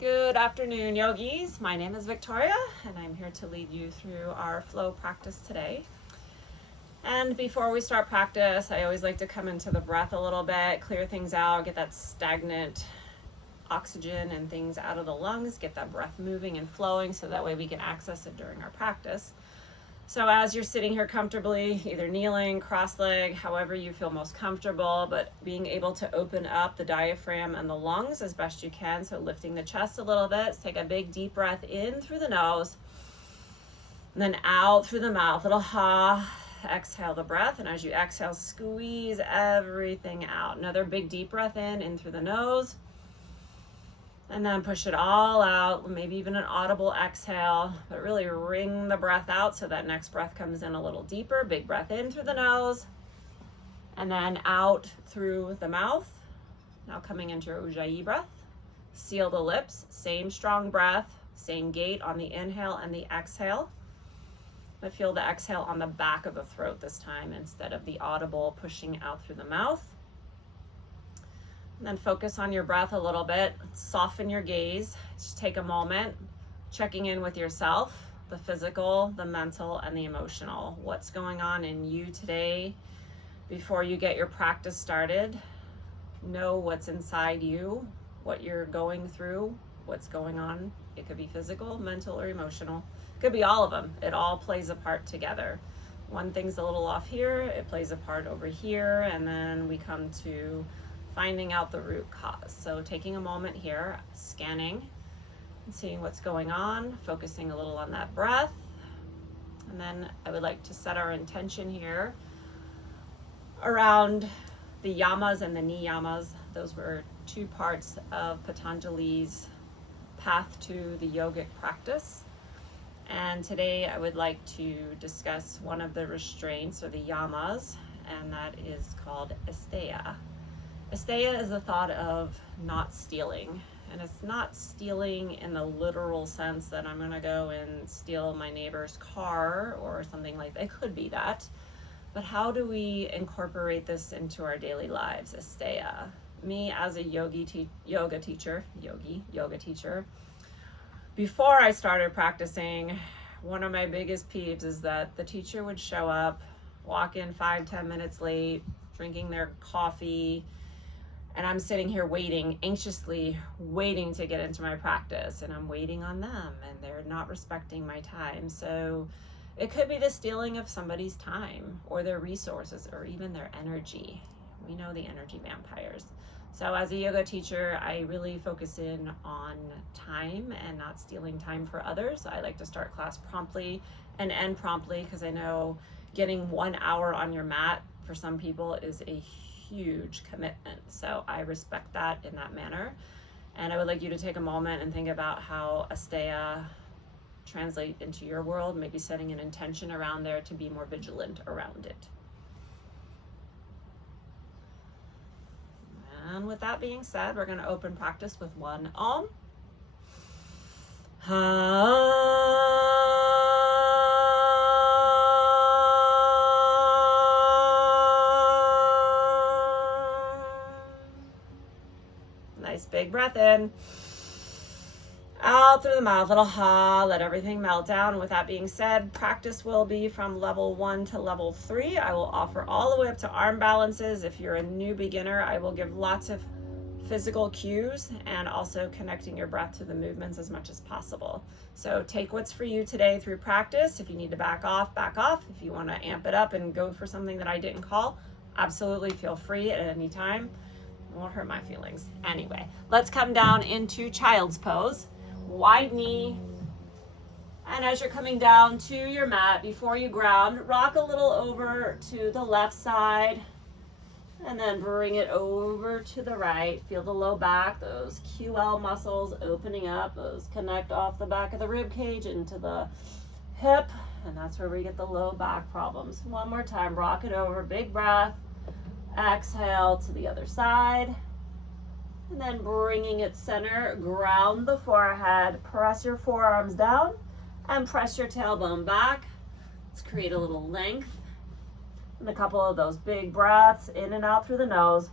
Good afternoon, yogis. My name is Victoria, and I'm here to lead you through our flow practice today. And before we start practice, I always like to come into the breath a little bit, clear things out, get that stagnant oxygen and things out of the lungs, get that breath moving and flowing so that way we can access it during our practice. So as you're sitting here comfortably, either kneeling, cross-legged, however you feel most comfortable, but being able to open up the diaphragm and the lungs as best you can. So lifting the chest a little bit. Take a big deep breath in through the nose, and then out through the mouth. Little ha. Exhale the breath, and as you exhale, squeeze everything out. Another big deep breath in through the nose. And then push it all out, maybe even an audible exhale, but really wring the breath out so that next breath comes in a little deeper. Big breath in through the nose, and then out through the mouth. Now coming into your Ujjayi breath. Seal the lips, same strong breath, same gait on the inhale and the exhale. But feel the exhale on the back of the throat this time instead of the audible pushing out through the mouth. And then focus on your breath a little bit. Soften your gaze. Just take a moment, checking in with yourself, the physical, the mental, and the emotional. What's going on in you today before you get your practice started? Know what's inside you, what you're going through, what's going on. It could be physical, mental, or emotional. It could be all of them. It all plays a part together. One thing's a little off here, it plays a part over here, and then we come to finding out the root cause. So taking a moment here, scanning and seeing what's going on, focusing a little on that breath. And then I would like to set our intention here around the yamas and the niyamas. Those were two parts of Patanjali's path to the yogic practice. And today I would like to discuss one of the restraints or the yamas, and that is called Asteya. Asteya is the thought of not stealing, and it's not stealing in the literal sense that I'm going to go and steal my neighbor's car or something like that. It could be that, but how do we incorporate this into our daily lives? Asteya. Me as a yoga teacher, before I started practicing, one of my biggest peeves is that the teacher would show up, walk in 5-10 minutes late, drinking their coffee, and I'm sitting here waiting, anxiously waiting to get into my practice, and I'm waiting on them, and they're not respecting my time. So it could be the stealing of somebody's time or their resources or even their energy. We know the energy vampires. So as a yoga teacher, I really focus in on time and not stealing time for others. I like to start class promptly and end promptly because I know getting 1 hour on your mat for some people is a huge commitment. So I respect that in that manner. And I would like you to take a moment and think about how Asteya translate into your world, maybe setting an intention around there to be more vigilant around it. And with that being said, we're going to open practice with one Om. Nice big breath in. Out through the mouth, little ha, let everything melt down. With that being said, practice will be from level 1 to level 3. I will offer all the way up to arm balances. If you're a new beginner, I will give lots of physical cues and also connecting your breath to the movements as much as possible. So take what's for you today through practice. If you need to back off, back off. If you want to amp it up and go for something that I didn't call, absolutely feel free at any time. It won't hurt my feelings. Anyway, let's come down into child's pose. Wide knee, and as you're coming down to your mat, before you ground, rock a little over to the left side, and then bring it over to the right. Feel the low back, those QL muscles opening up, those connect off the back of the rib cage into the hip, and that's where we get the low back problems. One more time, rock it over, big breath, exhale to the other side. And then bringing it center, ground the forehead, press your forearms down, and press your tailbone back. Let's create a little length. And a couple of those big breaths in and out through the nose.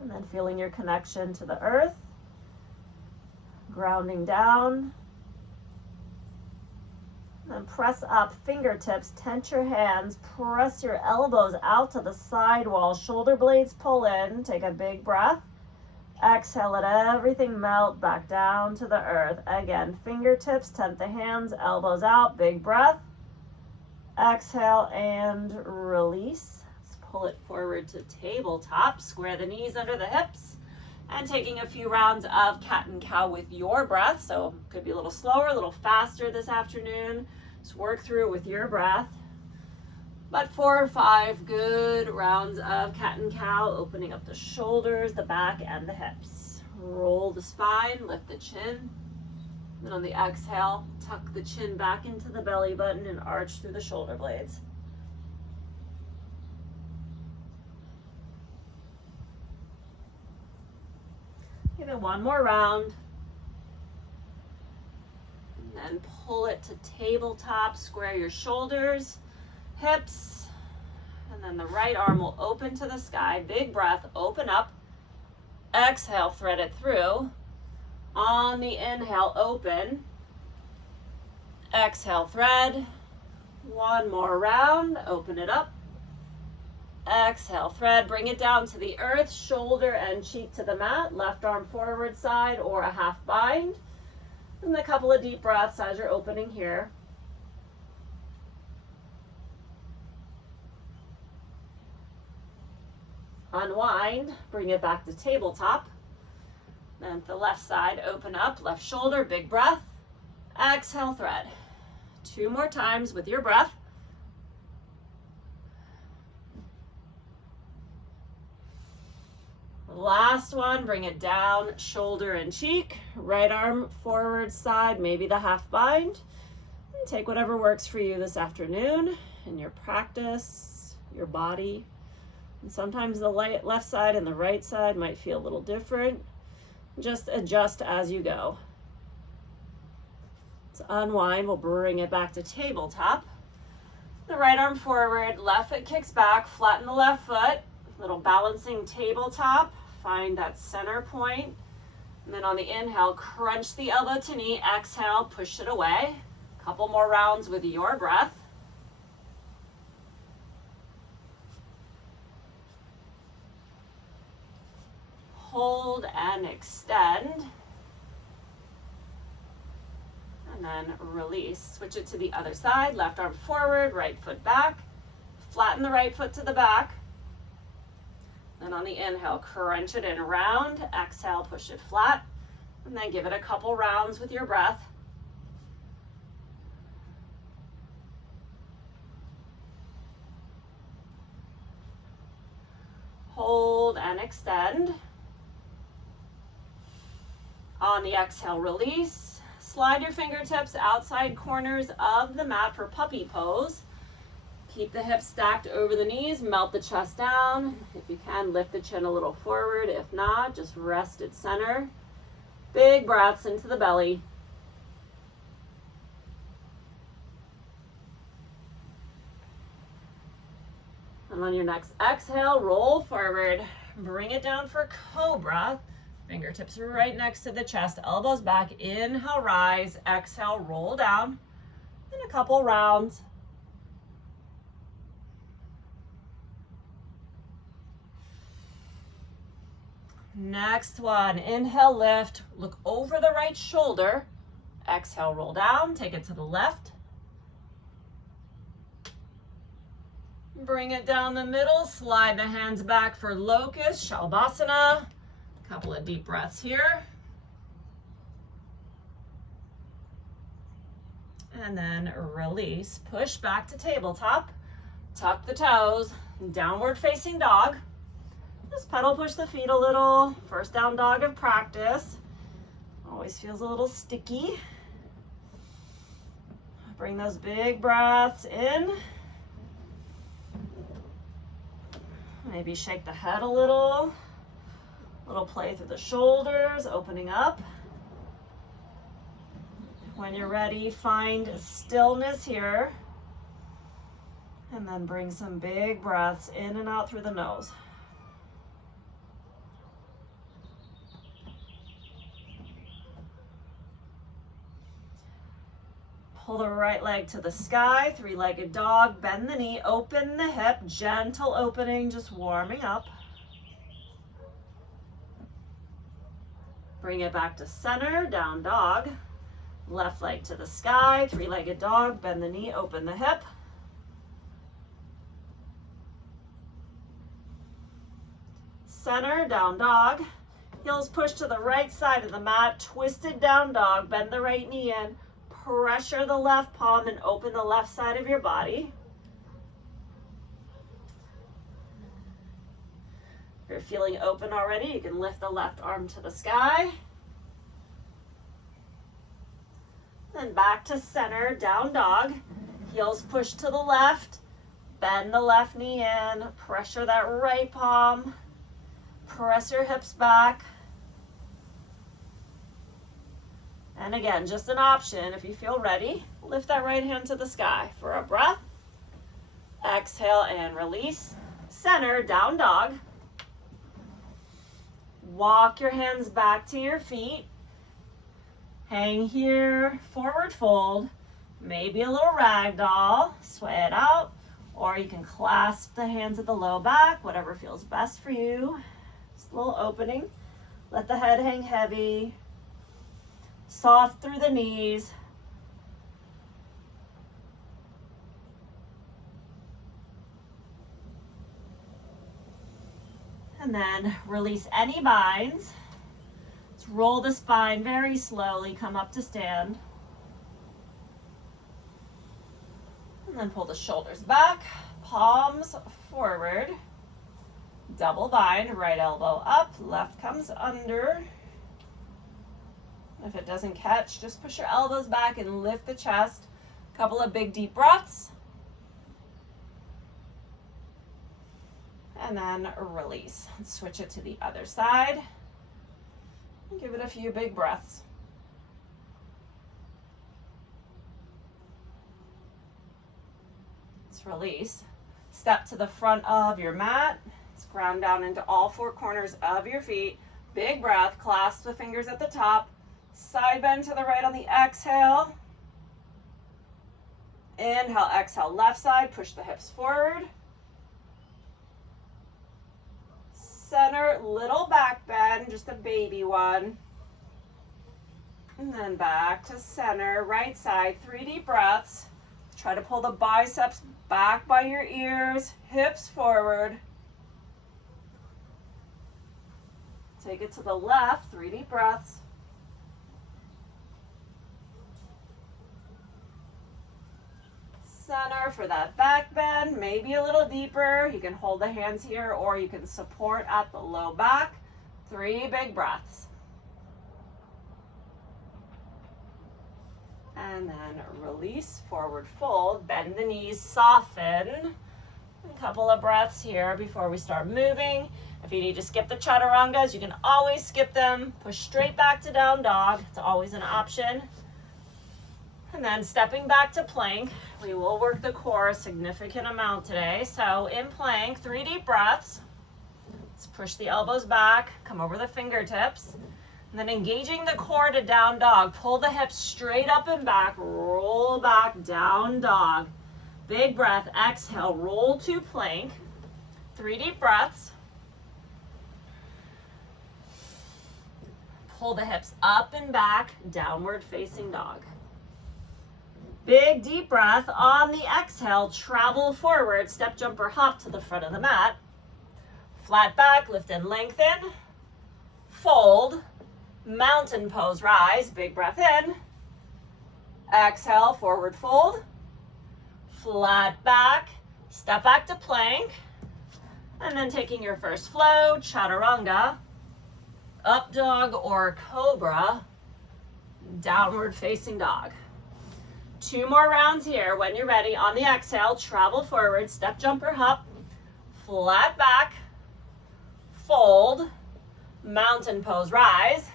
And then feeling your connection to the earth, grounding down. Then press up, fingertips, tense your hands, press your elbows out to the side wall, shoulder blades pull in, take a big breath. Exhale, let everything melt back down to the earth. Again, fingertips, tent the hands, elbows out, big breath. Exhale and release. Let's pull it forward to tabletop, square the knees under the hips, and taking a few rounds of cat and cow with your breath. So could be a little slower, a little faster this afternoon. Just work through it with your breath. But 4 or 5 good rounds of cat and cow, opening up the shoulders, the back, and the hips. Roll the spine, lift the chin. Then on the exhale, tuck the chin back into the belly button and arch through the shoulder blades. Give it one more round. And then pull it to tabletop, square your shoulders, hips, and then the right arm will open to the sky. Big breath, open up. Exhale, thread it through. On the inhale, open. Exhale, thread. One more round, open it up. Exhale, thread, bring it down to the earth, shoulder and cheek to the mat, left arm forward side or a half bind. And a couple of deep breaths as you're opening here. Unwind, bring it back to tabletop. Then the left side, open up, left shoulder, big breath. Exhale, thread. 2 more times with your breath. Last one, bring it down, shoulder and cheek, right arm forward side, maybe the half bind. And take whatever works for you this afternoon in your practice, your body. And sometimes the left side and the right side might feel a little different. Just adjust as you go. Let's unwind, we'll bring it back to tabletop. The right arm forward, left foot kicks back, flatten the left foot, little balancing tabletop. Find that center point. And then on the inhale, crunch the elbow to knee. Exhale, push it away. Couple more rounds with your breath. Hold and extend. And then release. Switch it to the other side. Left arm forward, right foot back. Flatten the right foot to the back. Then on the inhale, crunch it in around. Exhale, push it flat. And then give it a couple rounds with your breath. Hold and extend. On the exhale, release. Slide your fingertips outside corners of the mat for puppy pose. Keep the hips stacked over the knees, melt the chest down. If you can, lift the chin a little forward. If not, just rest at center. Big breaths into the belly. And on your next exhale, roll forward. Bring it down for cobra. Fingertips right next to the chest, elbows back. Inhale, rise. Exhale, roll down. And a couple rounds. Next one, inhale, lift, look over the right shoulder. Exhale, roll down, take it to the left. Bring it down the middle, slide the hands back for locust, shalabhasana. Couple of deep breaths here. And then release, push back to tabletop, tuck the toes, downward facing dog. Just pedal push the feet a little. First down dog of practice. Always feels a little sticky. Bring those big breaths in. Maybe shake the head a little. Little play through the shoulders, opening up. When you're ready, find stillness here. And then bring some big breaths in and out through the nose. Pull the right leg to the sky, three-legged dog, bend the knee, open the hip, gentle opening, just warming up. Bring it back to center, down dog. Left leg to the sky, three-legged dog, bend the knee, open the hip. Center, down dog. Heels push to the right side of the mat, twisted down dog, bend the right knee in, pressure the left palm and open the left side of your body. If you're feeling open already, you can lift the left arm to the sky. Then back to center, down dog. Heels push to the left, bend the left knee in, pressure that right palm, press your hips back. And again, just an option. If you feel ready, lift that right hand to the sky for a breath. Exhale and release. Center, down dog. Walk your hands back to your feet. Hang here, forward fold. Maybe a little ragdoll. Sway it out. Or you can clasp the hands at the low back, whatever feels best for you. Just a little opening. Let the head hang heavy. Soft through the knees. And then release any binds. Let's roll the spine very slowly, come up to stand. And then pull the shoulders back, palms forward. Double bind, right elbow up, left comes under. If it doesn't catch, just push your elbows back and lift the chest. A couple of big deep breaths. And then release. Let's switch it to the other side. And give it a few big breaths. Let's release. Step to the front of your mat. Let's ground down into all four corners of your feet. Big breath. Clasp the fingers at the top. Side bend to the right on the exhale. Inhale, exhale, left side. Push the hips forward. Center, little back bend, just a baby one. And then back to center, right side, 3 deep breaths. Try to pull the biceps back by your ears, hips forward. Take it to the left, 3 deep breaths. Center for that back bend, maybe a little deeper. You can hold the hands here or you can support at the low back. 3 big breaths. And then release, forward fold, bend the knees, soften. A couple of breaths here before we start moving. If you need to skip the chaturangas, you can always skip them. Push straight back to down dog. It's always an option. And then stepping back to plank, we will work the core a significant amount today. So in plank, 3 deep breaths. Let's push the elbows back, come over the fingertips. And then engaging the core to down dog. Pull the hips straight up and back, roll back, down dog. Big breath, exhale, roll to plank. 3 deep breaths. Pull the hips up and back, downward facing dog. Big deep breath. On the exhale, travel forward, step jumper hop to the front of the mat. Flat back, lift and lengthen. Fold, mountain pose, rise, big breath in. Exhale, forward fold. Flat back, step back to plank. And then taking your first flow, chaturanga, up dog or cobra, downward facing dog. 2 more rounds here. When you're ready, on the exhale, travel forward, step jumper hop, flat back, fold, mountain pose, rise.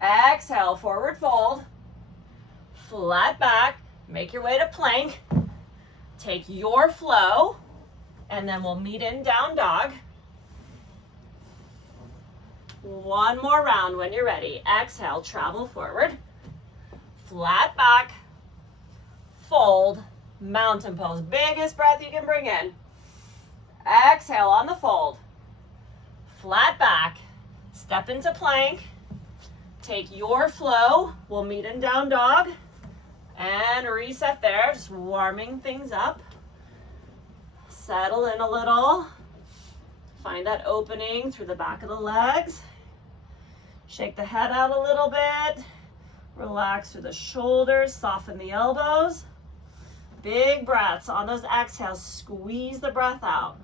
Exhale, forward fold, flat back, make your way to plank. Take your flow, and then we'll meet in down dog. 1 more round when you're ready. Exhale, travel forward. Flat back, fold, mountain pose. Biggest breath you can bring in. Exhale on the fold. Flat back. Step into plank. Take your flow. We'll meet in down dog. And reset there, just warming things up. Settle in a little. Find that opening through the back of the legs. Shake the head out a little bit. Relax through the shoulders, soften the elbows. Big breaths on those exhales. Squeeze the breath out.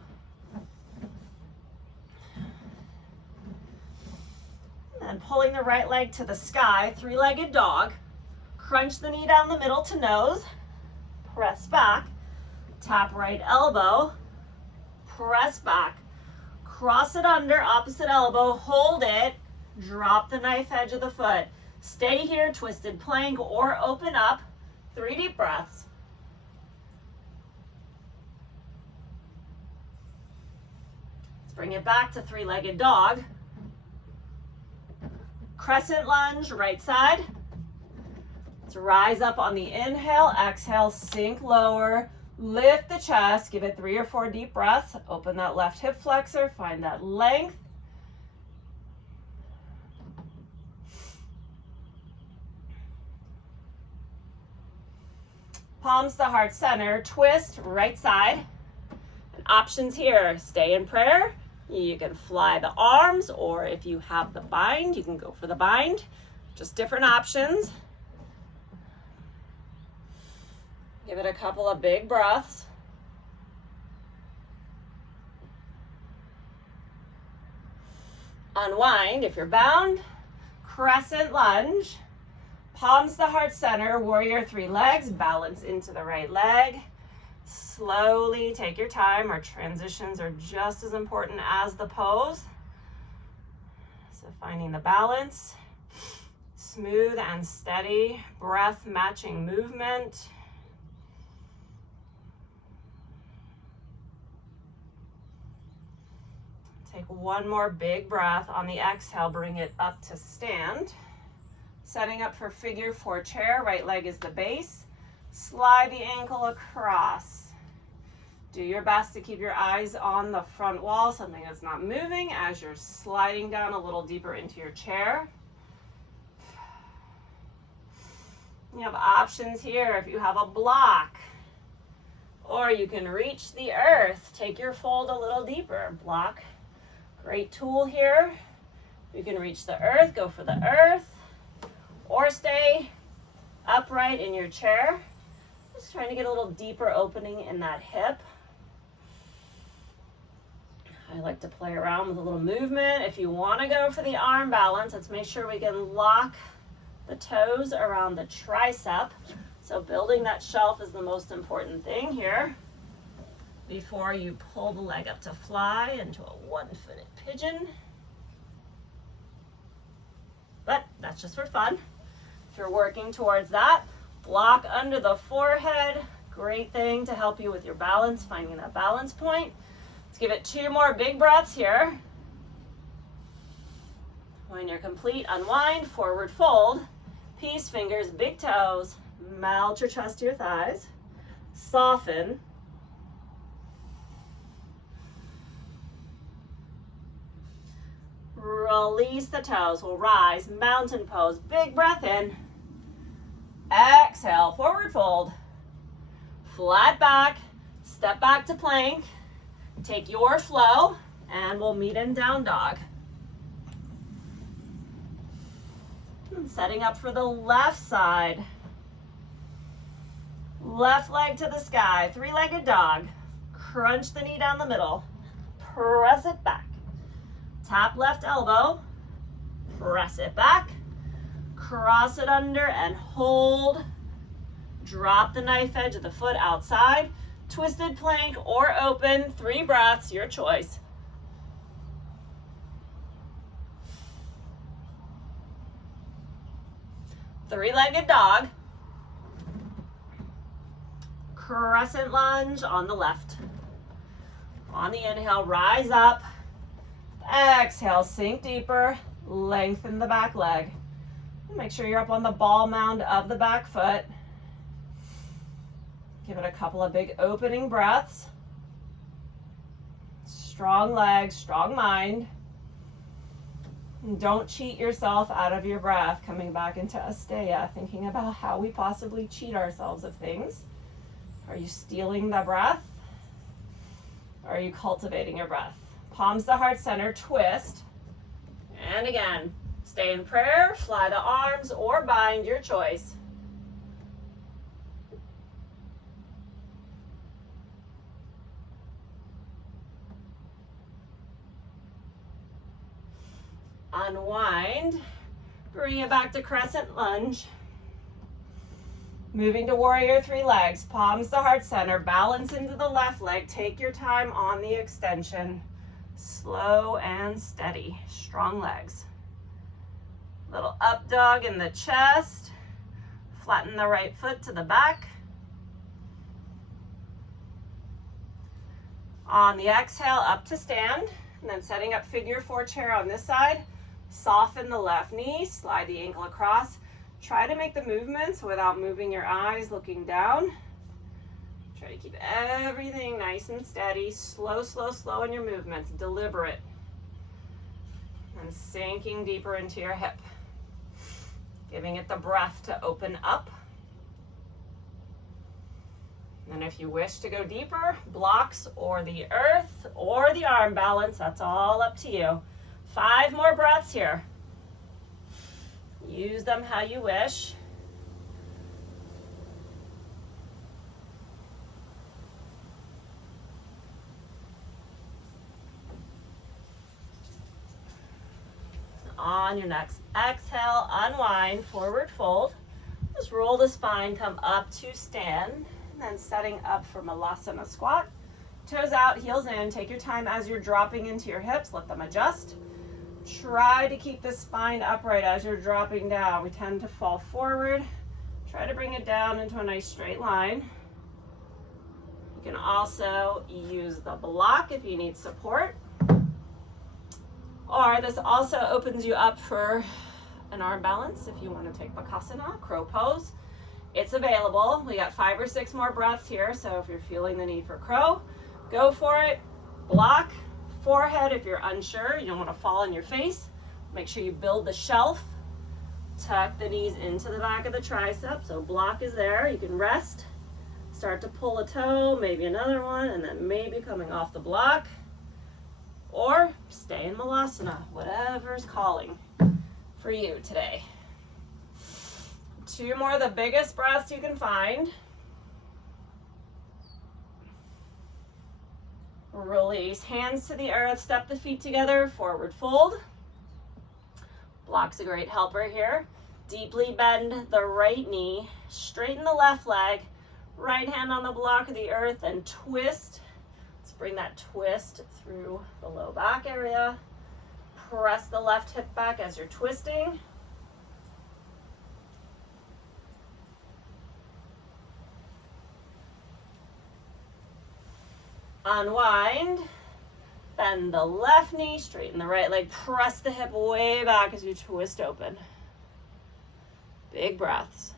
And pulling the right leg to the sky, three-legged dog. Crunch the knee down the middle to nose. Press back. Tap right elbow. Press back. Cross it under, opposite elbow. Hold it. Drop the knife edge of the foot. Stay here, twisted plank or open up. 3 deep breaths. Let's bring it back to three-legged dog. Crescent lunge, right side. Let's rise up on the inhale, exhale, sink lower, lift the chest, give it 3 or 4 deep breaths. Open that left hip flexor, find that length. Palms to heart center, twist, right side. And options here, stay in prayer. You can fly the arms, or if you have the bind, you can go for the bind. Just different options. Give it a couple of big breaths. Unwind if you're bound. Crescent lunge. Palms to heart center, warrior 3 legs, balance into the right leg. Slowly take your time. Our transitions are just as important as the pose. So finding the balance, smooth and steady, breath matching movement. Take one more big breath on the exhale, bring it up to stand. Setting up for figure 4 chair, right leg is the base. Slide the ankle across. Do your best to keep your eyes on the front wall, something that's not moving as you're sliding down a little deeper into your chair. You have options here if you have a block, or you can reach the earth. Take your fold a little deeper. Block, great tool here. You can reach the earth, go for the earth, or stay upright in your chair. Just trying to get a little deeper opening in that hip. I like to play around with a little movement. If you want to go for the arm balance, let's make sure we can lock the toes around the tricep. So building that shelf is the most important thing here before you pull the leg up to fly into a one-footed pigeon. But that's just for fun. If you're working towards that, block under the forehead. Great thing to help you with your balance, finding that balance point. Let's give it 2 more big breaths here. When you're complete, unwind, forward fold, peace fingers, big toes, melt your chest to your thighs, soften. Release the toes, we'll rise, mountain pose, big breath in. Exhale, forward fold, flat back, step back to plank. Take your flow, and we'll meet in down dog. And setting up for the left side. Left leg to the sky, 3-legged dog. Crunch the knee down the middle. Press it back. Tap left elbow. Press it back. Cross it under and hold. Drop the knife edge of the foot outside. Twisted plank or open, 3 breaths, your choice. Three-legged dog. Crescent lunge on the left. On the inhale, rise up. Exhale, sink deeper. Lengthen the back leg. Make sure you're up on the ball mound of the back foot. Give it a couple of big opening breaths. Strong legs, strong mind. And don't cheat yourself out of your breath. Coming back into Asteya, thinking about how we possibly cheat ourselves of things. Are you stealing the breath? Or are you cultivating your breath? Palms to heart center, twist. And again, stay in prayer, fly the arms, or bind, your choice. Unwind, bring it back to crescent lunge. Moving to warrior three legs, palms to heart center, balance into the left leg. Take your time on the extension. Slow and steady, strong legs. Little up dog in the chest. Flatten the right foot to the back. On the exhale, up to stand, and then setting up figure four chair on this side. Soften the left knee, slide the ankle across. Try to make the movements without moving your eyes, looking down. Try to keep everything nice and steady. Slow, slow, slow in your movements, deliberate. And sinking deeper into your hip. Giving it the breath to open up. And if you wish to go deeper, blocks or the earth or the arm balance, that's all up to you. 5 more breaths here. Use them how you wish. On your next exhale, unwind, forward fold. Just roll the spine, come up to stand, and then setting up for Malasana squat. Toes out, heels in. Take your time as you're dropping into your hips. Let them adjust. Try to keep the spine upright as you're dropping down. We tend to fall forward. Try to bring it down into a nice straight line. You can also use the block if you need support. Or this also opens you up for an arm balance if you want to take Bakasana, crow pose. It's available. We got 5 or 6 more breaths here, so if you're feeling the need for crow, go for it. Block. Forehead if you're unsure, you don't want to fall on your face. Make sure you build the shelf. Tuck the knees into the back of the tricep, so block is there. You can rest. Start to pull a toe, maybe another one, and then maybe coming off the block. Or stay in Malasana, whatever's calling for you today. 2 more of the biggest breaths you can find. Release, hands to the earth, step the feet together, forward fold. Block's a great helper here. Deeply bend the right knee, straighten the left leg, right hand on the block of the earth, and twist. Let's bring that twist through the low back area. Press the left hip back as you're twisting. Unwind, bend the left knee, straighten the right leg, press the hip way back as you twist open. Big breaths.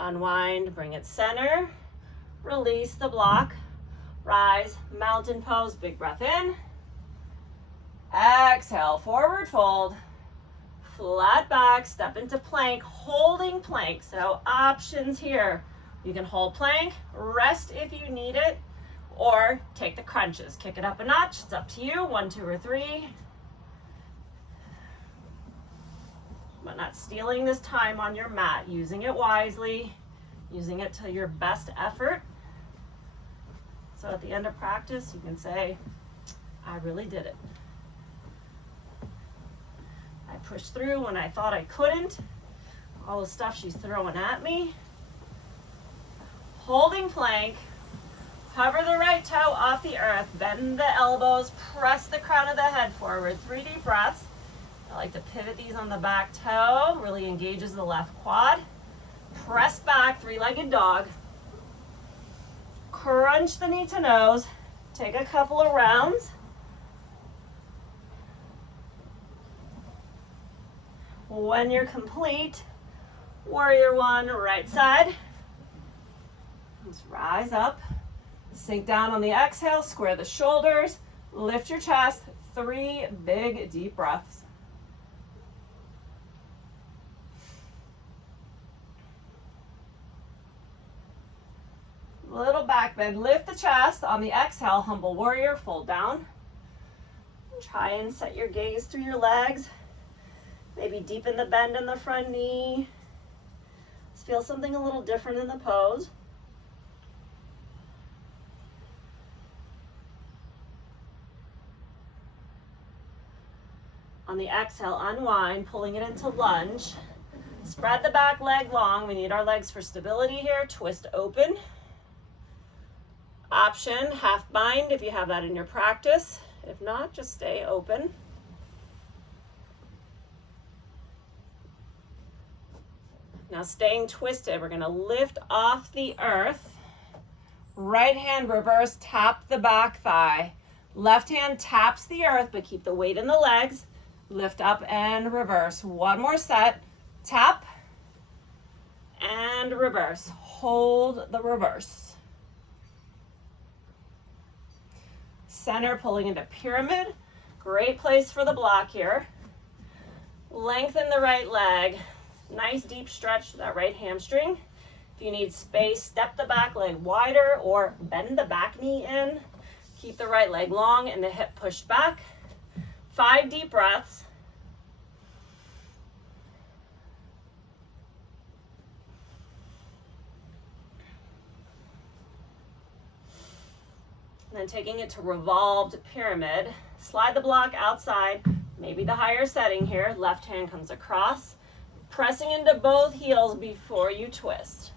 Unwind, bring it center, release the block, rise, mountain pose, big breath in. Exhale, forward fold, flat back, step into plank, holding plank. So options here. You can hold plank, rest if you need it, or take the crunches. Kick it up a notch, it's up to you, 1, 2, or 3. But not stealing this time on your mat, using it wisely, using it to your best effort. So at the end of practice, you can say, I really did it. I pushed through when I thought I couldn't. All the stuff she's throwing at me. Holding plank. Hover the right toe off the earth. Bend the elbows. Press the crown of the head forward. 3 deep breaths. I like to pivot these on the back toe. Really engages the left quad. Press back, 3-legged dog. Crunch the knee to nose. Take a couple of rounds. When you're complete, warrior one, right side. Let's rise up. Sink down on the exhale, square the shoulders, lift your chest, 3 big deep breaths. Little back bend, lift the chest. On the exhale, humble warrior, fold down. Try and set your gaze through your legs. Maybe deepen the bend in the front knee. Just feel something a little different in the pose. On the exhale, unwind, pulling it into lunge. Spread the back leg long. We need our legs for stability here. Twist open. Option, half bind if you have that in your practice. If not, just stay open. Now staying twisted, we're gonna lift off the earth. Right hand reverse, tap the back thigh. Left hand taps the earth, but keep the weight in the legs. Lift up and reverse. One more set. Tap and reverse. Hold the reverse. Center, pulling into pyramid. Great place for the block here. Lengthen the right leg. Nice deep stretch to that right hamstring. If you need space, step the back leg wider or bend the back knee in. Keep the right leg long and the hip pushed back. 5 deep breaths. And then taking it to revolved pyramid. Slide the block outside, maybe the higher setting here. Left hand comes across, pressing into both heels before you twist.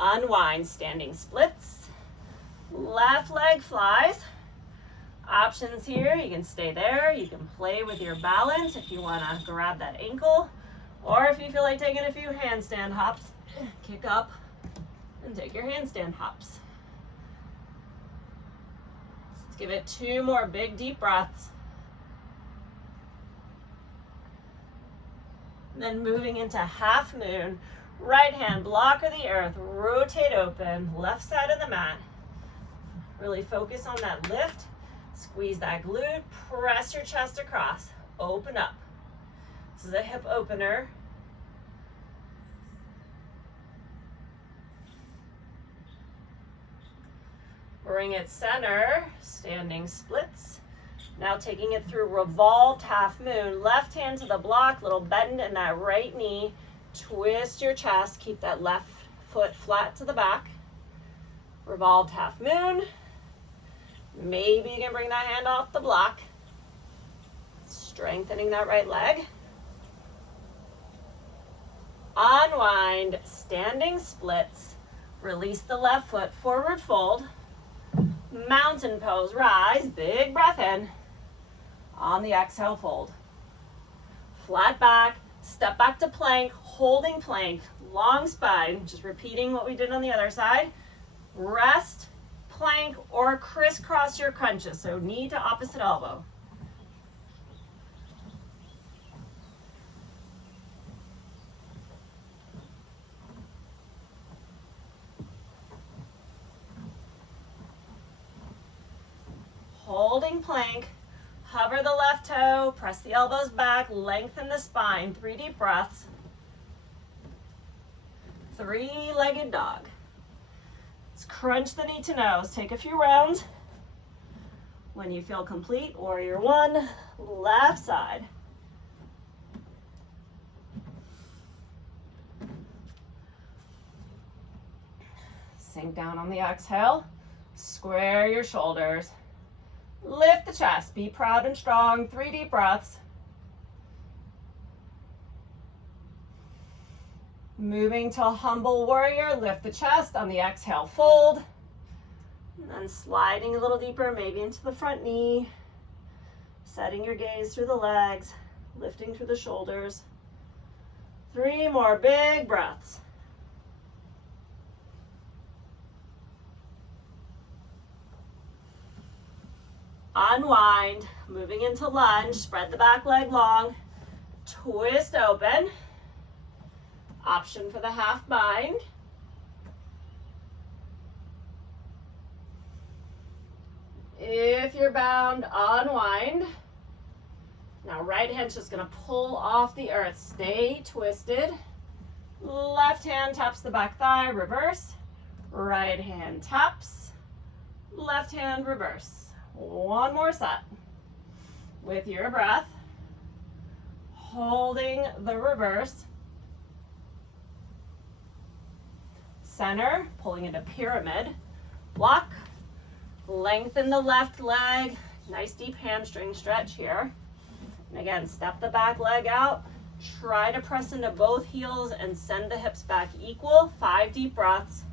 Unwind, standing splits. Left leg flies. Options here, you can stay there, you can play with your balance if you want to grab that ankle, or if you feel like taking a few handstand hops, kick up and take your handstand hops. Let's give it 2 more big deep breaths. And then moving into half moon, right hand blocker the earth, rotate open, left side of the mat. Really focus on that lift. Squeeze that glute, press your chest across, open up. This is a hip opener. Bring it center, standing splits. Now taking it through revolved half moon, left hand to the block, little bend in that right knee. Twist your chest, keep that left foot flat to the back. Revolved half moon. Maybe you can bring that hand off the block. Strengthening that right leg. Unwind, standing splits. Release the left foot, forward fold. Mountain pose, rise, big breath in. On the exhale, fold. Flat back, step back to plank, holding plank, long spine. Just repeating what we did on the other side. Rest, plank, or crisscross your crunches, so knee to opposite elbow. Holding plank, hover the left toe, press the elbows back, lengthen the spine, 3 deep breaths. 3-legged dog. Let's crunch the knee to nose. Take a few rounds. When you feel complete, warrior one, left side. Sink down on the exhale. Square your shoulders. Lift the chest. Be proud and strong. 3 deep breaths. Moving to humble warrior, lift the chest. On the exhale, fold. And then sliding a little deeper, maybe into the front knee. Setting your gaze through the legs, lifting through the shoulders. 3 more big breaths. Unwind, moving into lunge, spread the back leg long, twist open. Option for the half bind. If you're bound, unwind. Now right hand's just gonna pull off the earth. Stay twisted. Left hand taps the back thigh, reverse. Right hand taps. Left hand, reverse. One more set. With your breath. Holding the reverse. Center, pulling into pyramid. Block. Lengthen the left leg. Nice deep hamstring stretch here. And again, step the back leg out. Try to press into both heels and send the hips back equal. 5 deep breaths.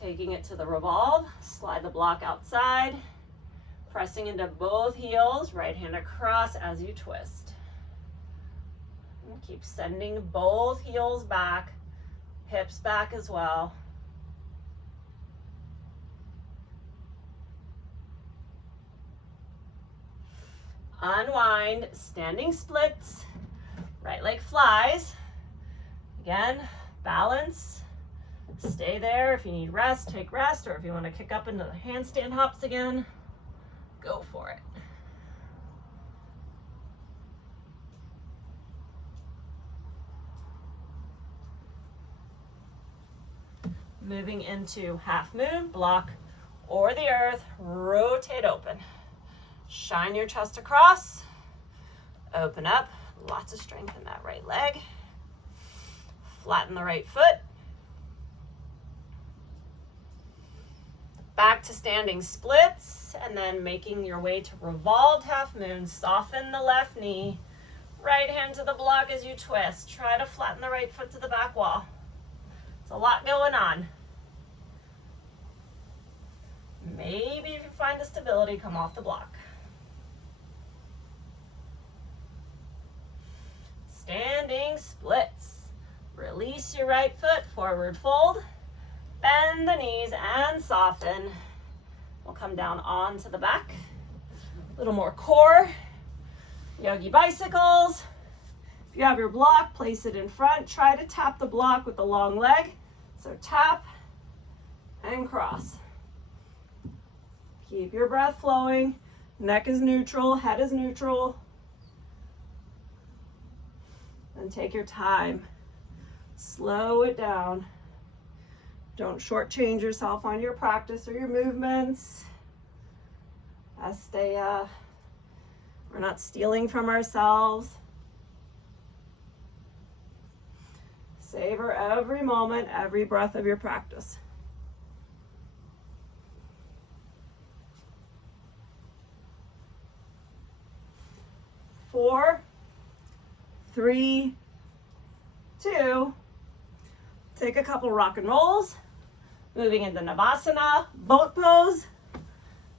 Taking it to the revolve, slide the block outside, pressing into both heels, right hand across as you twist. And keep sending both heels back, hips back as well. Unwind, standing splits, right leg flies. Again, balance. Stay there. If you need rest, take rest, or if you want to kick up into the handstand hops again, go for it. Moving into half moon, block or the earth, rotate open. Shine your chest across, open up, lots of strength in that right leg. Flatten the right foot. Back to standing splits, and then making your way to revolved half moon. Soften the left knee. Right hand to the block as you twist. Try to flatten the right foot to the back wall. There's a lot going on. Maybe if you find the stability, come off the block. Standing splits. Release your right foot, forward fold. Bend the knees and soften. We'll come down onto the back. A little more core. Yogi bicycles. If you have your block, place it in front. Try to tap the block with the long leg. So tap and cross. Keep your breath flowing. Neck is neutral, head is neutral. And take your time. Slow it down. Don't shortchange yourself on your practice or your movements. Asteya. We're not stealing from ourselves. Savor every moment, every breath of your practice. Four, 3, 2. Take a couple rock and rolls. Moving into Navasana, boat pose.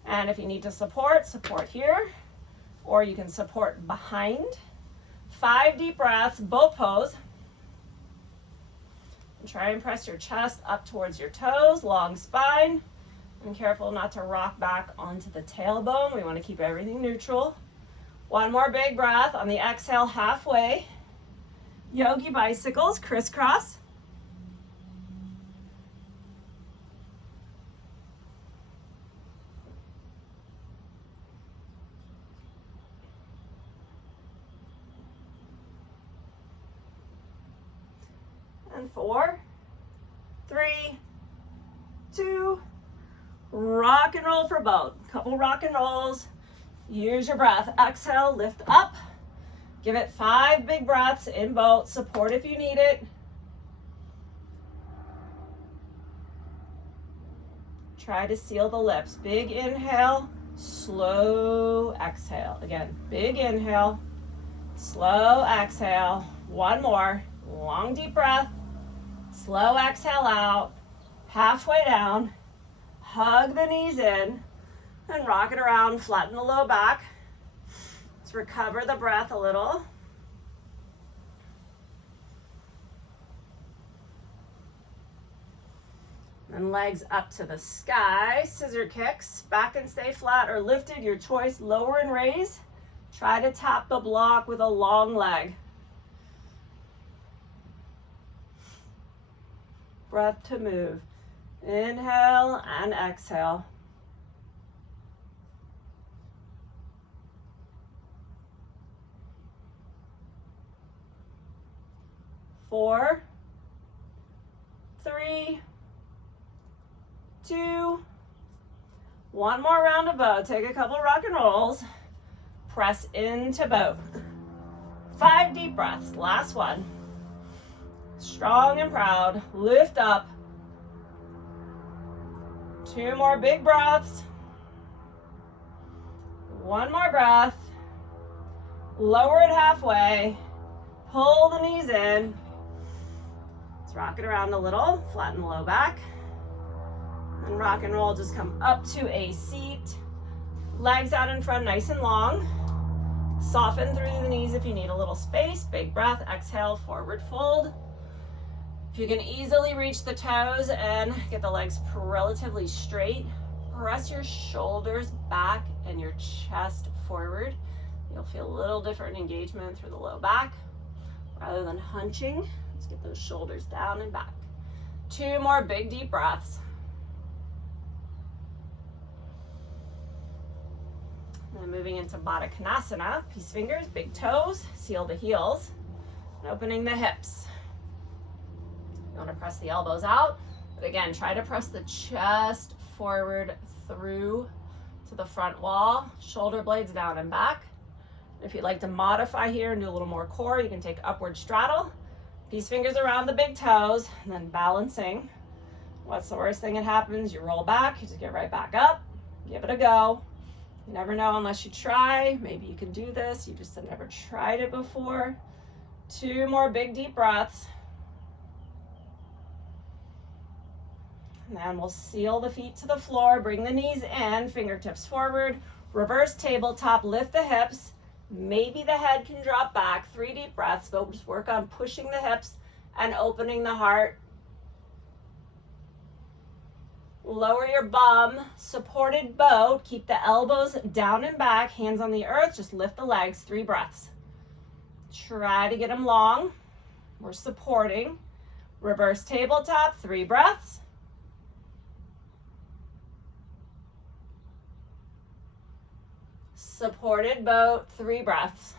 And if you need to support here. Or you can support behind. 5 deep breaths, boat pose. And try and press your chest up towards your toes, long spine. And careful not to rock back onto the tailbone. We want to keep everything neutral. One more big breath on the exhale, halfway. Yogi bicycles, crisscross. And 4, 3, 2, rock and roll for boat. Couple rock and rolls. Use your breath. Exhale, lift up. Give it 5 big breaths in boat. Support if you need it. Try to seal the lips. Big inhale, slow exhale. Again, big inhale, slow exhale. One more. Long deep breath. Slow exhale out. Halfway down. Hug the knees in. And rock it around. Flatten the low back. Let's Let's recover the breath a little. And legs up to the sky, scissor kicks, back and stay flat or lifted, your choice, lower and raise. Try to tap the block with a long leg. Breath to move. Inhale and exhale. Four, three, two, one more round of boat. Take a couple rock and rolls. Press into boat. 5 deep breaths. Last one. Strong and proud. Lift up. 2 more big breaths. 1 more breath. Lower it halfway. Pull the knees in. Let's rock it around a little. Flatten the low back. And rock and roll, just come up to a seat. Legs out in front, nice and long. Soften through the knees if you need a little space. Big breath, exhale, forward fold. If you can easily reach the toes and get the legs relatively straight, press your shoulders back and your chest forward. You'll feel a little different engagement through the low back. Rather than hunching, let's get those shoulders down and back. 2 more big deep breaths. And moving into Baddha Konasana, peace fingers, big toes, seal the heels, and opening the hips. You want to press the elbows out, but again, try to press the chest forward through to the front wall, shoulder blades down and back. If you'd like to modify here and do a little more core, you can take upward straddle, peace fingers around the big toes, and then balancing. What's the worst thing that happens? You roll back, you just get right back up, give it a go. You never know unless you try. Maybe you can do this. You just have never tried it before. 2 more big deep breaths. And then we'll seal the feet to the floor. Bring the knees in, fingertips forward. Reverse tabletop, lift the hips. Maybe the head can drop back. 3 deep breaths, but just work on pushing the hips and opening the heart. Lower your bum, supported boat. Keep the elbows down and back, hands on the earth. Just lift the legs, 3 breaths. Try to get them long. We're supporting. Reverse tabletop, 3 breaths. Supported boat, 3 breaths.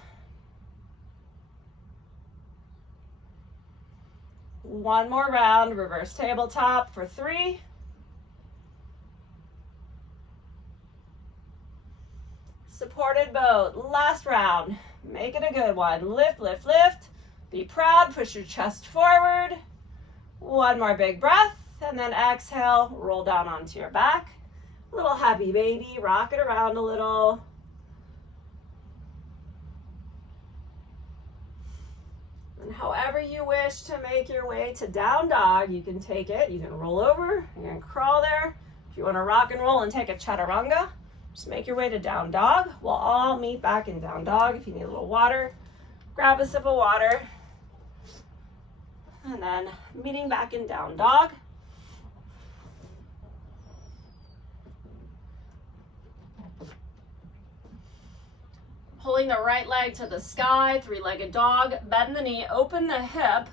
1 more round, reverse tabletop for 3. Supported boat, last round. Make it a good one. Lift, lift, lift. Be proud, push your chest forward. 1 more big breath, and then exhale, roll down onto your back. Little happy baby, rock it around a little. And however you wish to make your way to down dog, you can take it. You can roll over, you can crawl there. If you want to rock and roll and take a chaturanga, just make your way to down dog. We'll all meet back in down dog. If you need a little water, grab a sip of water. And then meeting back in down dog. Pulling the right leg to the sky, 3-legged dog. Bend the knee, open the hip.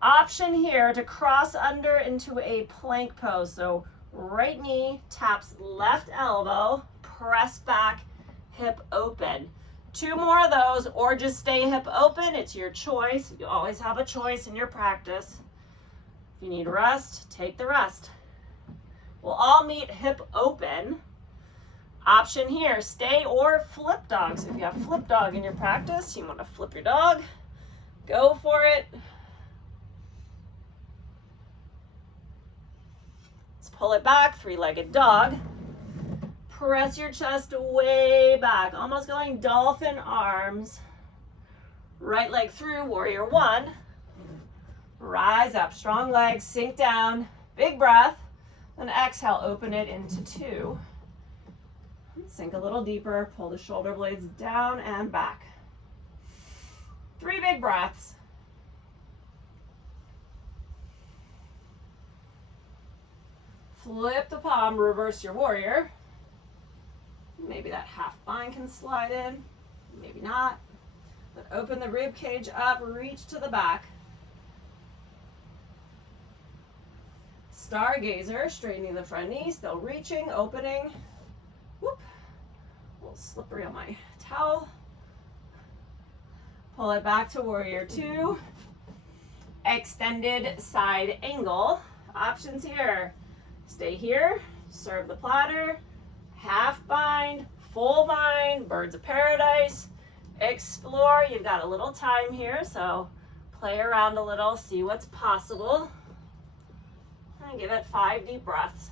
Option here to cross under into a plank pose. So right knee taps left elbow, press back, hip open. 2 more of those, or just stay hip open. It's your choice. You always have a choice in your practice. If you need rest, take the rest. We'll all meet hip open. Option here, stay or flip dog. So if you have flip dog in your practice, you want to flip your dog, go for it. Pull it back, 3-legged dog. Press your chest way back, almost going dolphin arms. Right leg through, warrior 1. Rise up, strong legs, sink down, big breath. Then exhale, open it into 2. Sink a little deeper, pull the shoulder blades down and back. 3 big breaths. Flip the palm, reverse your warrior. Maybe that half bind can slide in, maybe not. But open the rib cage up, reach to the back. Stargazer, straightening the front knee, still reaching, opening. Whoop. A little slippery on my towel. Pull it back to warrior 2. Extended side angle. Options here. Stay here, serve the platter, half bind, full bind, birds of paradise. Explore. You've got a little time here, so play around a little, see what's possible. And give it 5 deep breaths.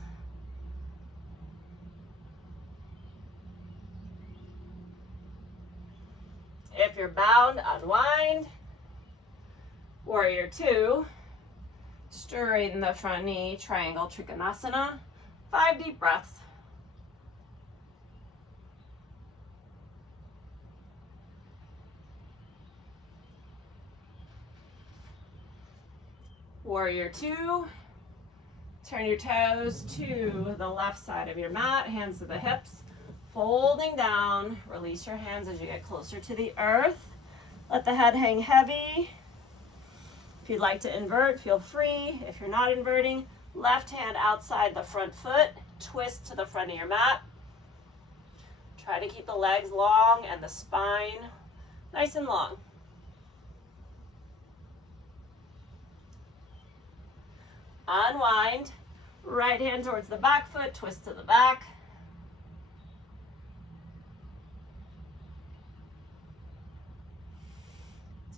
If you're bound, unwind. Warrior 2. Straighten the front knee, triangle trikonasana. 5 deep breaths. Warrior 2. Turn your toes to the left side of your mat, hands to the hips. Folding down, release your hands as you get closer to the earth. Let the head hang heavy. If you'd like to invert, feel free. If you're not inverting, left hand outside the front foot, twist to the front of your mat. Try to keep the legs long and the spine nice and long. Unwind, right hand towards the back foot, twist to the back.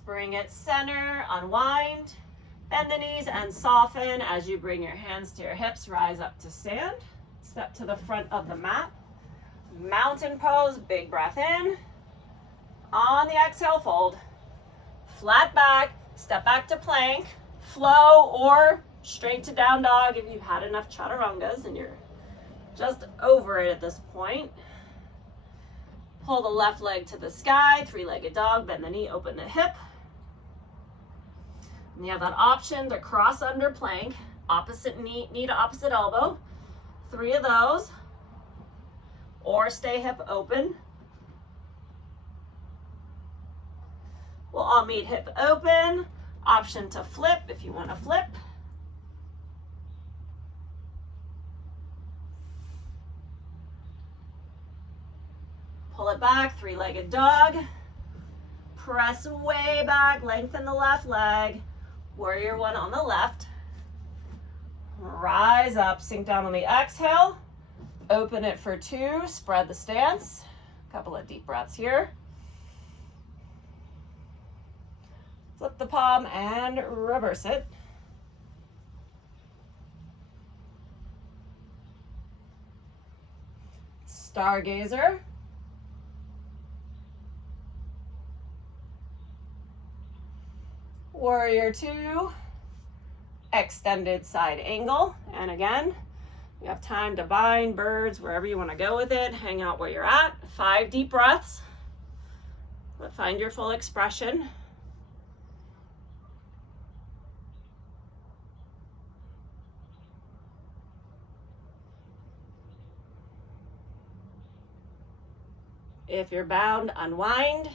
Bring it center, unwind, bend the knees and soften as you bring your hands to your hips, rise up to stand, step to the front of the mat, mountain pose, big breath in, on the exhale, fold, flat back, step back to plank, flow or straight to down dog if you've had enough chaturangas and you're just over it at this point. Pull the left leg to the sky, 3-legged dog, bend the knee, open the hip. And you have that option to cross under plank, opposite knee to opposite elbow. 3 of those. Or stay hip open. We'll all meet hip open. Option to flip if you want to flip. Pull it back, 3-legged dog. Press way back, lengthen the left leg. Warrior 1 on the left. Rise up, sink down on the exhale. Open it for 2, spread the stance. A couple of deep breaths here. Flip the palm and reverse it. Stargazer. Warrior 2, extended side angle. And again, you have time to bind, birds, wherever you want to go with it. Hang out where you're at. 5 deep breaths. But find your full expression. If you're bound, unwind.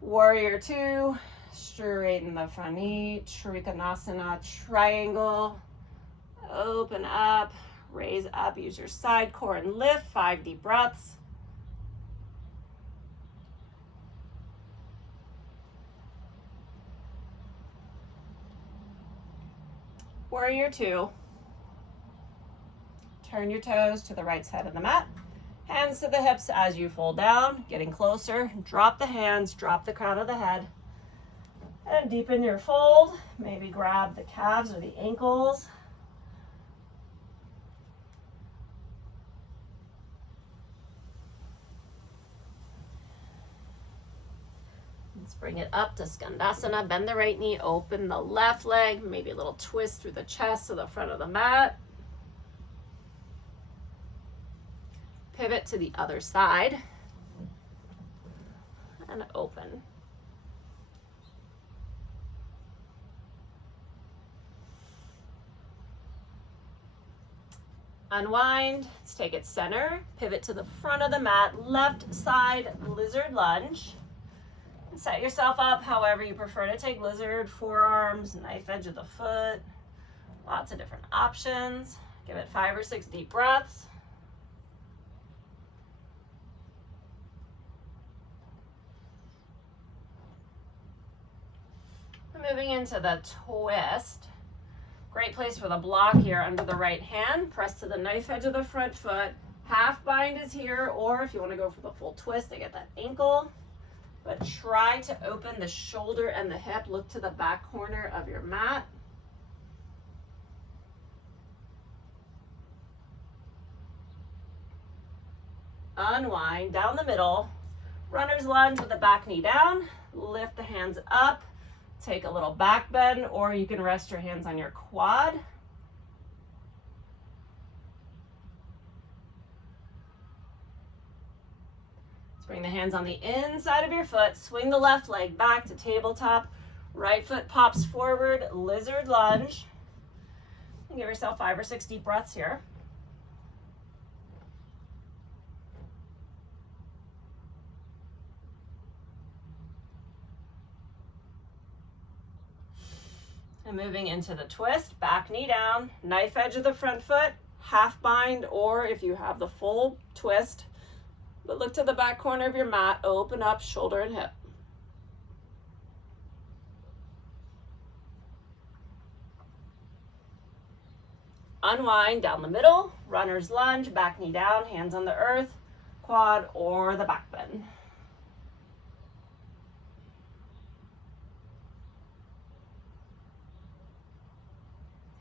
Warrior 2, straighten the front knee, trikonasana, triangle. Open up, raise up, use your side core and lift. 5 deep breaths. Warrior 2. Turn your toes to the right side of the mat. Hands to the hips as you fold down, getting closer. Drop the hands, drop the crown of the head. And deepen your fold. Maybe grab the calves or the ankles. Let's bring it up to Skandasana. Bend the right knee, open the left leg. Maybe a little twist through the chest to the front of the mat. Pivot to the other side and open. Unwind, let's take it center, pivot to the front of the mat, left side lizard lunge. And set yourself up however you prefer to take lizard, forearms, knife edge of the foot, lots of different options. Give it 5 or 6 deep breaths. And moving into the twist. Great place for the block here under the right hand. Press to the knife edge of the front foot. Half bind is here, or if you want to go for the full twist to get that ankle. But try to open the shoulder and the hip. Look to the back corner of your mat. Unwind down the middle. Runner's lunge with the back knee down. Lift the hands up. Take a little back bend, or you can rest your hands on your quad. Let's bring the hands on the inside of your foot. Swing the left leg back to tabletop. Right foot pops forward, lizard lunge. And give yourself 5 or 6 deep breaths here. And moving into the twist, back knee down, knife edge of the front foot, half bind, or if you have the full twist, but look to the back corner of your mat, open up shoulder and hip. Unwind down the middle, runner's lunge, back knee down, hands on the earth, quad or the back bend.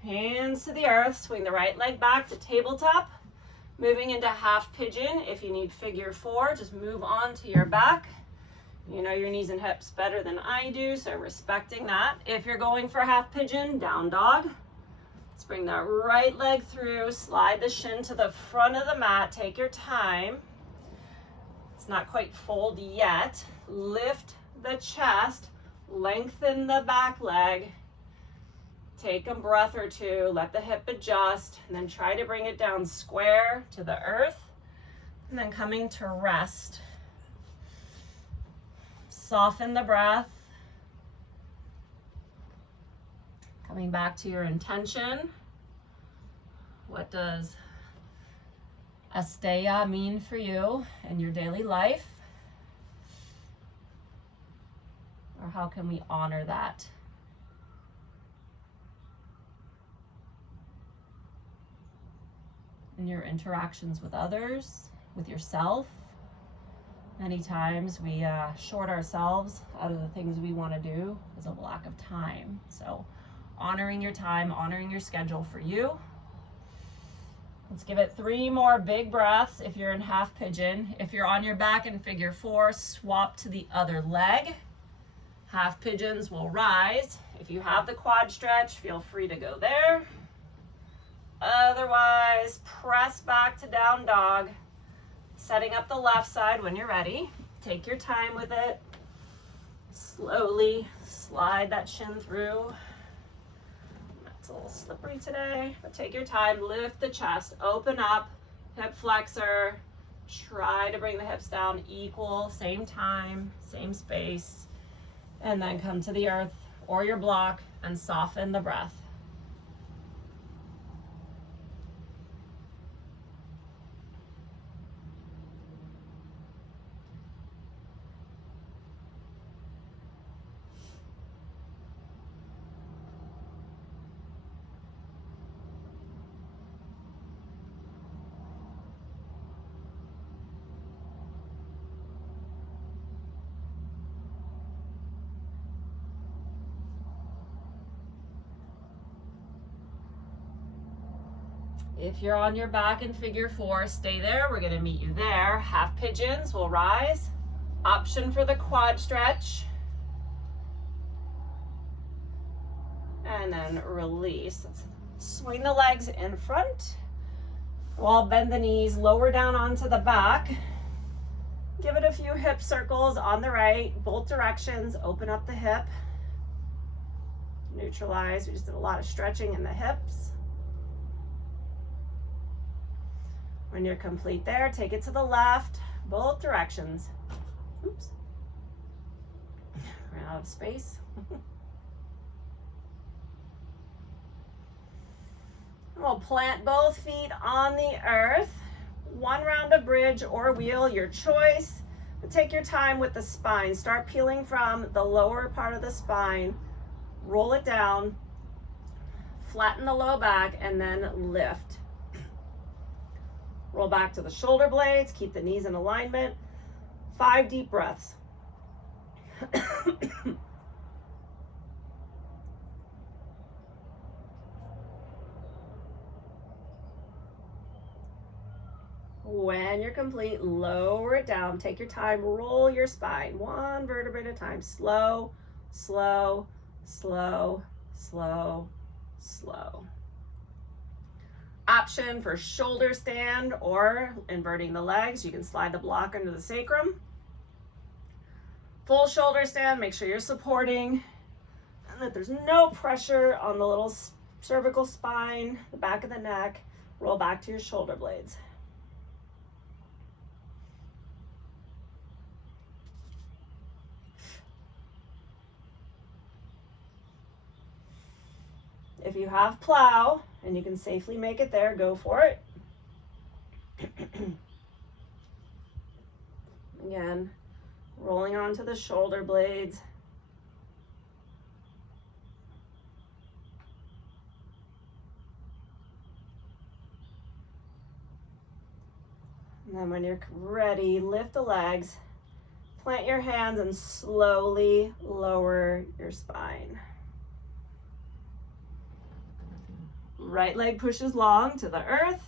Hands to the earth, swing the right leg back to tabletop. Moving into half pigeon. If you need figure 4, just move on to your back. You know your knees and hips better than I do, so respecting that. If you're going for half pigeon, down dog. Let's bring that right leg through, slide the shin to the front of the mat, take your time. It's not quite fold yet. Lift the chest, lengthen the back leg. Take a breath or 2, let the hip adjust, and then try to bring it down square to the earth, and then coming to rest. Soften the breath. Coming back to your intention. What does Asteya mean for you in your daily life? Or how can we honor that? In your interactions with others, with yourself. Many times we short ourselves out of the things we want to do because of lack of time. So honoring your time, honoring your schedule for you. Let's give it 3 more big breaths if you're in half pigeon. If you're on your back in figure 4, swap to the other leg. Half pigeons will rise. If you have the quad stretch, feel free to go there. Otherwise, press back to down dog, setting up the left side when you're ready. Take your time with it. Slowly slide that shin through. That's a little slippery today, but take your time. Lift the chest, open up, hip flexor. Try to bring the hips down equal, same time, same space. And then come to the earth or your block and soften the breath. If you're on your back in figure 4, stay there. We're going to meet you there. Half pigeons will rise. Option for the quad stretch. And then release. Let's swing the legs in front. We'll bend the knees, lower down onto the back. Give it a few hip circles on the right, both directions. Open up the hip. Neutralize. We just did a lot of stretching in the hips. When you're complete there, take it to the left, both directions. Oops. Ran out of space. We'll plant both feet on the earth. One round of bridge or wheel, your choice. But take your time with the spine. Start peeling from the lower part of the spine. Roll it down. Flatten the low back and then lift. Roll back to the shoulder blades. Keep the knees in alignment. 5 deep breaths. When you're complete, lower it down. Take your time. Roll your spine. 1 vertebrae at a time. Slow, slow, slow, slow, slow. Option for shoulder stand or inverting the legs. You can slide the block under the sacrum. Full shoulder stand. Make sure you're supporting and that there's no pressure on the little cervical spine, the back of the neck. Roll back to your shoulder blades. If you have plow and you can safely make it there, go for it. Again, rolling onto the shoulder blades. And then when you're ready, lift the legs, plant your hands and slowly lower your spine. Right leg pushes long to the earth.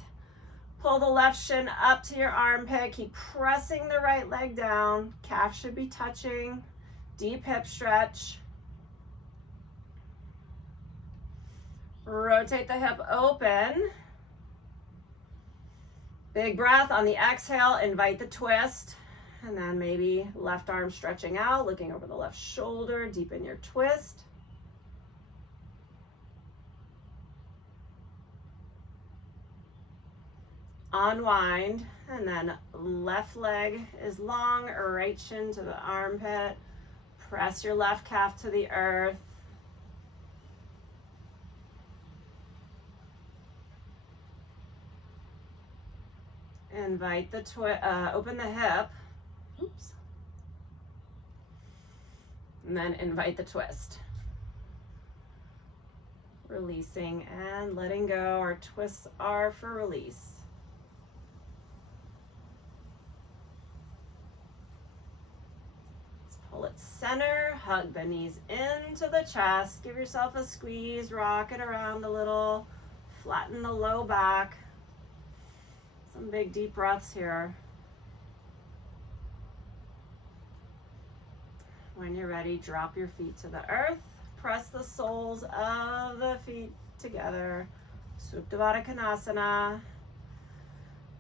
Pull the left shin up to your armpit. Keep pressing the right leg down. Calf should be touching. Deep hip stretch. Rotate the hip open. Big breath on the exhale. Invite the twist. And then maybe left arm stretching out, looking over the left shoulder. Deepen your twist. Unwind, and then left leg is long, right shin to the armpit. Press your left calf to the earth. Invite the open the hip. Oops. And then invite the twist. Releasing and letting go. Our twists are for release. Pull it center, hug the knees into the chest, give yourself a squeeze, rock it around a little, flatten the low back. Some big deep breaths here. When you're ready, drop your feet to the earth, press the soles of the feet together, Supta Baddha Konasana.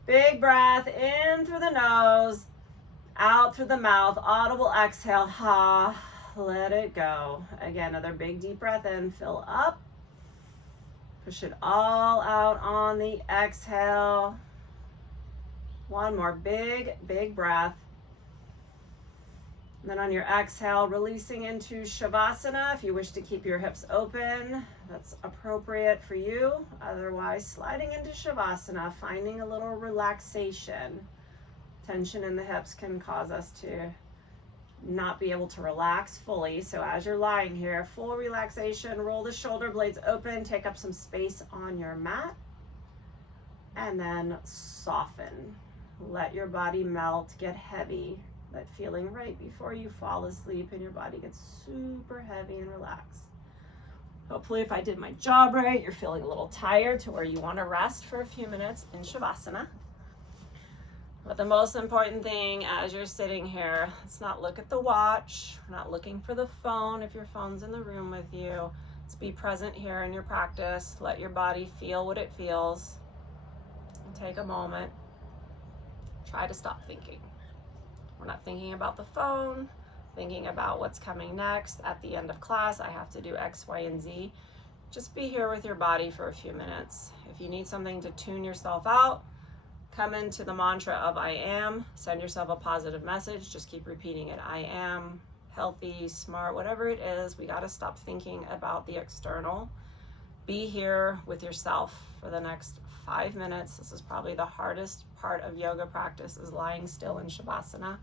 Big breath in through the nose. Out through the mouth, audible exhale, ha, let it go. Again, another big deep breath in, fill up. Push it all out on the exhale. One more big, big breath. And then on your exhale, releasing into Shavasana. If you wish to keep your hips open, that's appropriate for you. Otherwise, sliding into Shavasana, finding a little relaxation. Tension in the hips can cause us to not be able to relax fully. So as you're lying here, full relaxation, roll the shoulder blades open, take up some space on your mat, and then soften. Let your body melt, get heavy. That feeling right before you fall asleep and your body gets super heavy and relaxed. Hopefully if I did my job right, you're feeling a little tired to where you want to rest for a few minutes in Shavasana. But the most important thing as you're sitting here, let's not look at the watch. We're not looking for the phone if your phone's in the room with you. Let's be present here in your practice. Let your body feel what it feels. take a moment, try to stop thinking. We're not thinking about the phone, thinking about what's coming next. At the end of class, I have to do X, Y, and Z. Just be here with your body for a few minutes. If you need something to tune yourself out, come into the mantra of I am, send yourself a positive message, just keep repeating it. I am healthy, smart, whatever it is. We got to stop thinking about the external. Be here with yourself for the next 5 minutes. This is probably the hardest part of yoga practice, is lying still in Shavasana.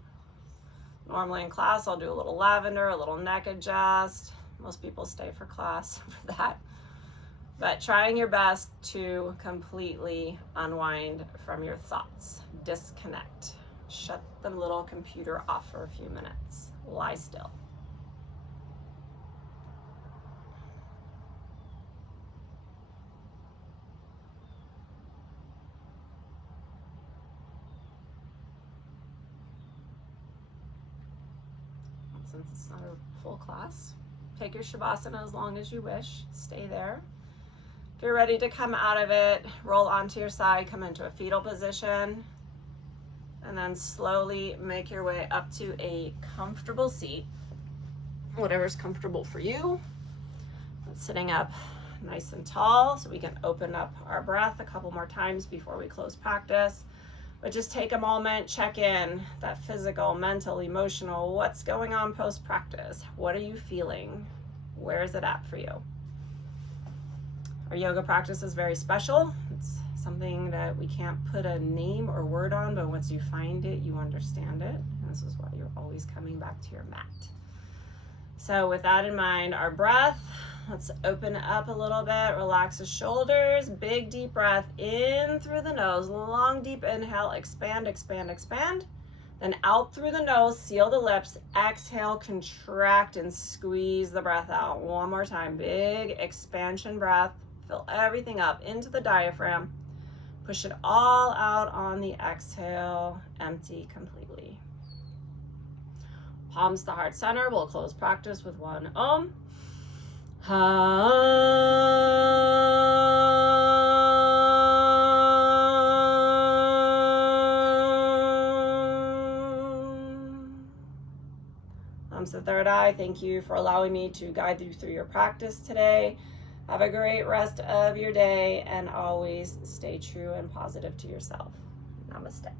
Normally in class, I'll do a little lavender, a little neck adjust. Most people stay for class for that. But trying your best to completely unwind from your thoughts. Disconnect. Shut the little computer off for a few minutes. Lie still. Since it's not a full class, take your Shavasana as long as you wish. Stay there. If you're ready to come out of it, roll onto your side, come into a fetal position, and then slowly make your way up to a comfortable seat, whatever's comfortable for you. Sitting up nice and tall so we can open up our breath a couple more times before we close practice. But just take a moment, check in, that physical, mental, emotional, what's going on post-practice? What are you feeling? Where is it at for you? Our yoga practice is very special. It's something that we can't put a name or word on, but once you find it, you understand it. And this is why you're always coming back to your mat. So with that in mind, our breath, let's open up a little bit, relax the shoulders, big deep breath in through the nose, long deep inhale, expand, expand, expand. Then out through the nose, seal the lips, exhale, contract and squeeze the breath out. One more time, big expansion breath. Fill everything up into the diaphragm. Push it all out on the exhale, empty completely. Palms to heart center. We'll close practice with one Om. Thumbs to third eye. Thank you for allowing me to guide you through your practice today. Have a great rest of your day and always stay true and positive to yourself. Namaste.